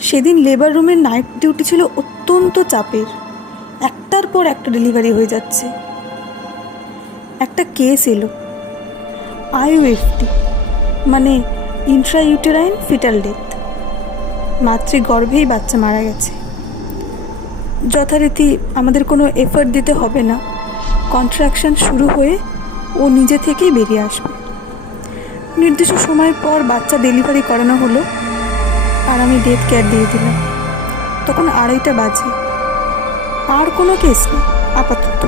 সেদিন লেবার রুমের night duty ছিল অত্যন্ত চাপের। একটার পর একটা ডেলিভারি হয়ে যাচ্ছে। একটা কেস এলো। আইওএফটি মানে ইন্ট্রা ইউটেরাইন ফিটাল ডেথ মাতৃগর্ভেই বাচ্চা মারা গেছে। যথারীতি আমাদের কোনো এফার্ট দিতে হবে না। কন্ট্রাকশন শুরু হয়ে ও নিজে থেকেই বেরিয়ে আসবে। নির্দিষ্ট সময় পর বাচ্চা ডেলিভারি করানো হলো। আর আমি ডেথ কেয়ার দিয়ে দিলাম। তখন আড়াইটা বাজে। আর কোনো কেস নেই, আপাতত।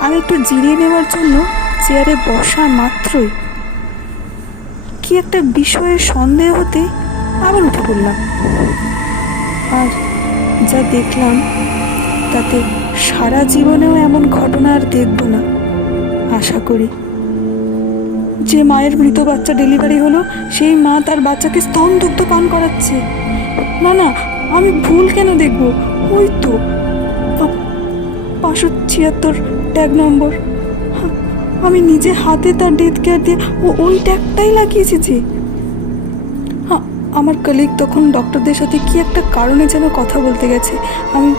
আমি একটু জিরিয়ে নেওয়ার জন্য চেয়ারে বসা মাত্রই কি একটা বিষয়ে সন্দেহ হতে আবার উঠে পড়লাম। আর যা দেখলাম, তাতে সারা জীবনেও এমন ঘটনা আর দেখব না, আশা করি। যে মায়ের মৃত বাচ্চা ডেলিভারি হলো, সেই মা তার বাচ্চাকে স্তনদুগ্ধ পান করাচ্ছে। না না, আমি ভুল কেন দেখব? ওই তো পাঁচশো ছিয়াত্তর ট্যাগ নম্বর আমি নিজে হাতে তার ডেথ কেয়ার দিয়ে ও ওই ট্যাগটাই লাগিয়েছি যে। আমার কলিগ তখন ডক্টরদের সাথে কি একটা কারণে যেন কথা বলতে গেছে। আমি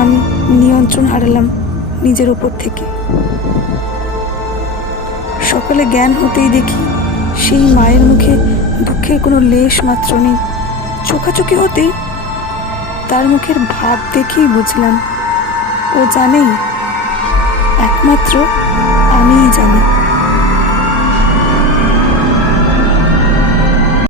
আমি নিয়ন্ত্রণ হারালাম নিজের ওপর থেকে। সকালে জ্ঞান হতেই দেখি সেই মায়ের মুখে দুঃখের কোনো লেশ মাত্র নেই। চোখাচোখি হতেই তার মুখের ভাব দেখেই বুঝলাম, ও জানেই, একমাত্র আমিই জানি।